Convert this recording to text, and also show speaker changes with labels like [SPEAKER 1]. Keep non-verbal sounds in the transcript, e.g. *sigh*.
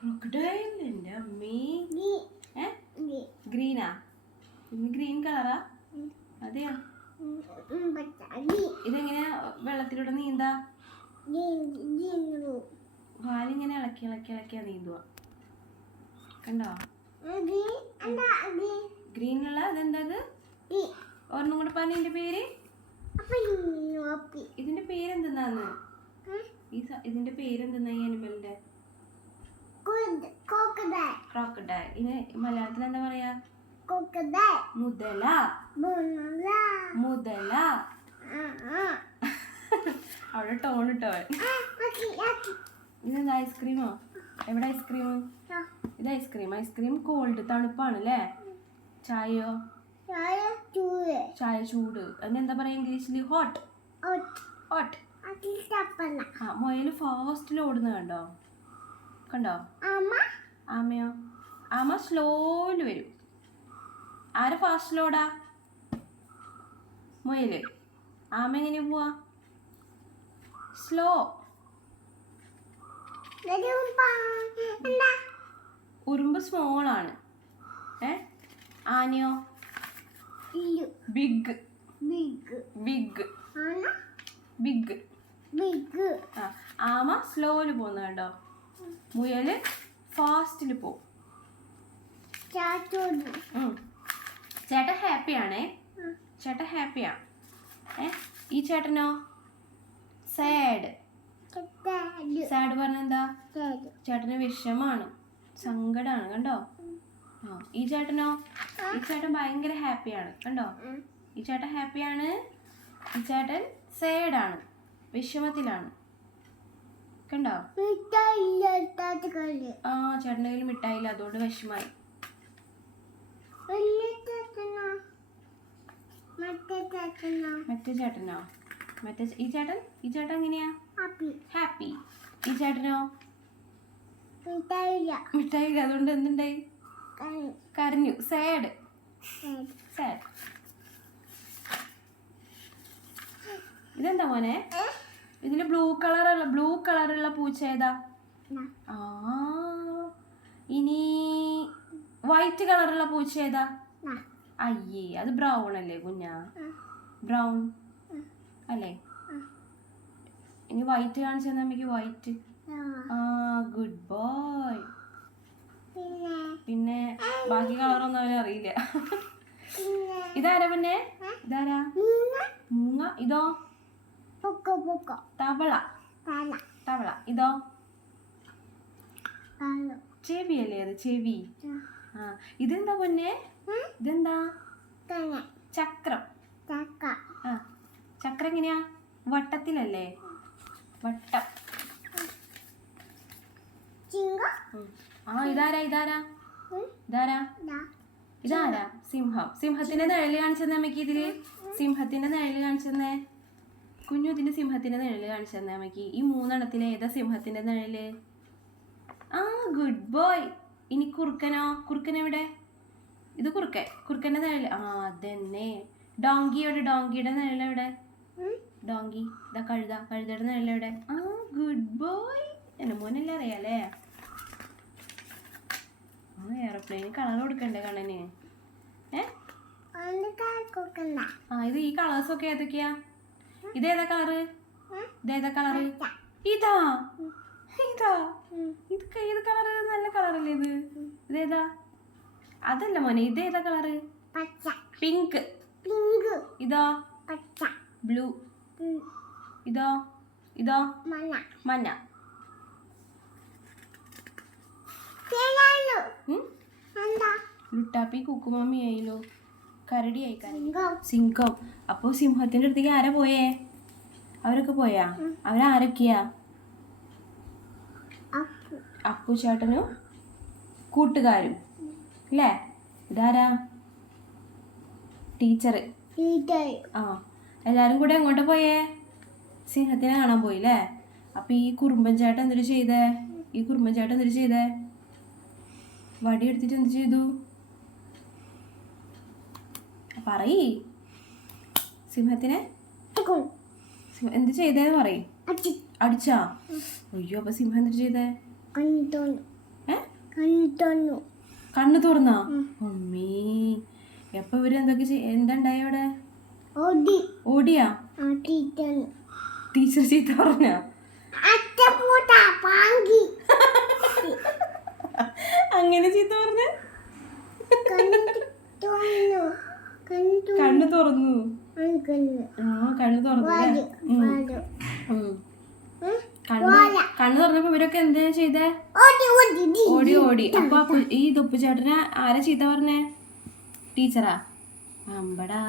[SPEAKER 1] Crocodile എന്റെ അമ്മേ. ഗ്രീനാ green കളറാ അതെയാ? ഇതെങ്ങനെയാ? വെള്ളത്തിലൂടെ നീന്താ? വാലിങ്ങനെ ഇളക്കി ഇളക്കി ഇളക്കിയാ നീന്തുക കണ്ടോ? ഗ്രീനുള്ള അതെന്താ ഇത് ഒരെണ്ണം കൂടെ പറഞ്ഞ ഇതിന്റെ പേര്? ഇതിന്റെ പേരെന്തെന്നാന്ന്? ഈ ഇതിന്റെ പേരെന്തെന്നാ ഈ അനിമലിന്റെ ക്രോക്കഡൈൽ ഇതിന് മലയാളത്തിൽ എന്താ പറയാ? മുതല. മുതല. *laughs* അവിടെ ടോൺ ഇട്ടോ ഇതെന്താ ഐസ്ക്രീമോ എവിടെ ഐസ്ക്രീം ഇത് ഐസ്ക്രീം ഐസ്ക്രീം കോൾഡ് തണുപ്പാണ് അല്ലേ? ചായയോ? ചായ ചൂട്. അതിനെന്താ പറയാ ഇംഗ്ലീഷിൽ ഹോട്ട് ഹോട്ട് ആ മുയൽ ഫാസ്റ്റിൽ ഓടുന്ന കണ്ടോ? കണ്ടോ? ആമയോ? ആമ സ്ലോയിൽ വരും. ആരെ ഫാസ്റ്റിലോടാ മുയൽ. ആമ എങ്ങനെ പോവാ? സ്ലോ ഉറുമ്പ് സ്മോൾ ആണ്. ഏ? ആനയോ? ബിഗ് ബിഗ് ബിഗ് ബിഗ് ആ ആമ സ്ലോയിൽ പോകുന്നത് മുയൽ ഫാസ്റ്റിൽ പോകും. ചേട്ടൻ ഹാപ്പിയാണേ? ചേട്ടൻ ഹാപ്പിയാ? ഏ? ഈ ചേട്ടനോ? സാഡ്. സാഡ്. പറഞ്ഞെന്താ? ചേട്ടന് വിഷമാണ്. സങ്കടമാണ് കണ്ടോ? ആ. ഈ ചേട്ടനോ? ഈ ചേട്ടൻ ഭയങ്കര ഹാപ്പിയാണ് കണ്ടോ? ഈ ചേട്ടൻ ഹാപ്പിയാണ്. ഈ ചേട്ടൻ സാഡാണ് വിഷമത്തിലാണ്. കണ്ടോ ആ ചേട്ടന്റെ കയ്യിൽ മിഠായില്ല. അതുകൊണ്ട് വിഷമായി. മറ്റേ ചേട്ടനോ? മറ്റേ ഈ ചേട്ടൻ? ഈ ചേട്ടൻ എങ്ങനെയാ? ഹാപ്പി. ഈ ചേട്ടനോ? മിഠായില്ല. അതുകൊണ്ട് എന്തുണ്ടായി? കരഞ്ഞു. സാഡ് സാഡ് ഇതെന്താ മോനെ? ഇതിൽ ബ്ലൂ കളറുള്ള ബ്ലൂ കളറുള്ള പൂച്ച ഏതാ? ആ ഇനി വൈറ്റ് കളറുള്ള പൂച്ച ഏതാ? അയ്യേ അത് ബ്രൗൺ അല്ലേ കുഞ്ഞാ? ബ്രൗൺ അല്ലേ? ഇനി വൈറ്റ് കാണിച്ചു അമ്മയ്ക്ക് വൈറ്റ്. ആ ഗുഡ് ബോയ്. പിന്നെ? ബാക്കി കളറൊന്നും അവന് അറിയില്ല. ഇതാരാ പിന്നെ? ഇതാരാ? മൂങ്ങ? ഇതോ? തവള. തവള. ഇതോ? ചെവി അല്ലേ അത്? ചെവി. ആ. ഇതെന്താ പൊന്നെ? ഇതെന്താ? ചക്രം. ആ. ചക്രം എങ്ങനെയാ? വട്ടത്തിലല്ലേ? വട്ടം. ആ ഇതാരാ? ഇതാരാ? ഇതാരാ? ഇതാരാ? സിംഹം. സിംഹത്തിന്റെ നിഴൽ കാണിച്ചെന്നേ അമ്മയ്ക്ക് ഇതിൽ. സിംഹത്തിന്റെ നിഴൽ കാണിച്ചെന്നേ. കുഞ്ഞു ഇതിന്റെ സിംഹത്തിന്റെ നിഴൽ കാണിച്ചെന്നേ അമ്മയ്ക്ക്. ഈ മൂന്നെണ്ണത്തിലെ ഏതാ സിംഹത്തിന്റെ നിഴൽ? ആ ഗുഡ് ബോയ് ഇനി കുറുക്കനോ? കുറുക്കൻ എവിടെ? ഇത് കുറുക്കൻ. കുറുക്കന്റെ നിഴൽ. ആ അതന്നെ. ഡോങ്കിയുടെ ഡോങ്കിയുടെ നിഴൽ എവിടെ? ഡോങ്കി ഇതാ കഴുത. കഴുതയുടെ നിഴൽ എവിടെ? ആ ഗുഡ് ബോയ് എന്റെ മോനല്ലേ അറിയാലേ ആ എയർപ്ലെയിന് കളർ കൊടുക്കണ്ടേ കണ്ണന്? ഏ? ആ ഇത് ഈ കളേഴ്സ് ഒക്കെ ഏതൊക്കെയാ? ഇതേതാ കളറ് ഇതേതാ കളറ് ഇതാ. ഇതാ. ഇത് ഏത് ഇത് കളറ് നല്ല കളറല്ലേ ഇത്? ഇതേതാ? അതല്ല മോനെ ഇതേതാ കളറ് പിങ്ക് പിങ്ക് ഇതോ. ബ്ലൂ ഇതോ. ഇതോ. മഞ്ഞ. മഞ്ഞ ലുട്ടാപ്പി കുക്കുമാമി ആയില്ലോ. കരടിയായി അയക്കാൻ സിംഹം. അപ്പോൾ സിംഹത്തിന്റെ അടുത്തേക്ക് ആരാ പോയേ? അവരൊക്കെ പോയാ? അവരാരൊക്കെയാ? അപ്പു. ചേട്ടനും കൂട്ടുകാരും. അല്ലേ? ഇതാരാ? ടീച്ചർ. ആ. എല്ലാരും കൂടെ എങ്ങോട്ടാ പോയേ? സിംഹത്തിനെ കാണാൻ പോയില്ലേ അപ്പൊ ഈ കുറുമ്പൻ ചേട്ടൻ എന്തൊരു ചെയ്തേ? ഈ കുറുമ്പൻ ചേട്ടൻ എന്തൊരു ചെയ്തേ? വടി എടുത്തിട്ട് എന്ത് ചെയ്തു? പറയ്. സിംഹത്തിനെ സിംഹ- എന്ത് ചെയ്തേന്ന് പറയ്. അടിച്ചാ. അയ്യോ അപ്പൊ സിംഹം എന്ത് ചെയ്തേ? കണ്ണു തുറന്നോ. അമ്മേ. എപ്പൊ ഇവർ എന്തൊക്കെ ചെയ്- എന്താ അവിടെ? ഓടിയാ?
[SPEAKER 2] ടീച്ചർ
[SPEAKER 1] ചീത്ത പറഞ്ഞ? *laughs* അങ്ങനെ ചീത്ത പറഞ്ഞു? കണ്ണു തുറന്നു. ആ കണ്ണു തുറന്നു. കണ്ണ് കണ്ണു തുറന്നപ്പോ ഇവരൊക്കെ എന്താ ചെയ്തേ?
[SPEAKER 2] ഓടി ഓടി
[SPEAKER 1] ഓടി ഓടി. അപ്പൊ ഈ ദുപ്പുചേട്ടനെ ആരാ ചെയ്ത പറഞ്ഞേ? ടീച്ചറാ? അമ്പടാ.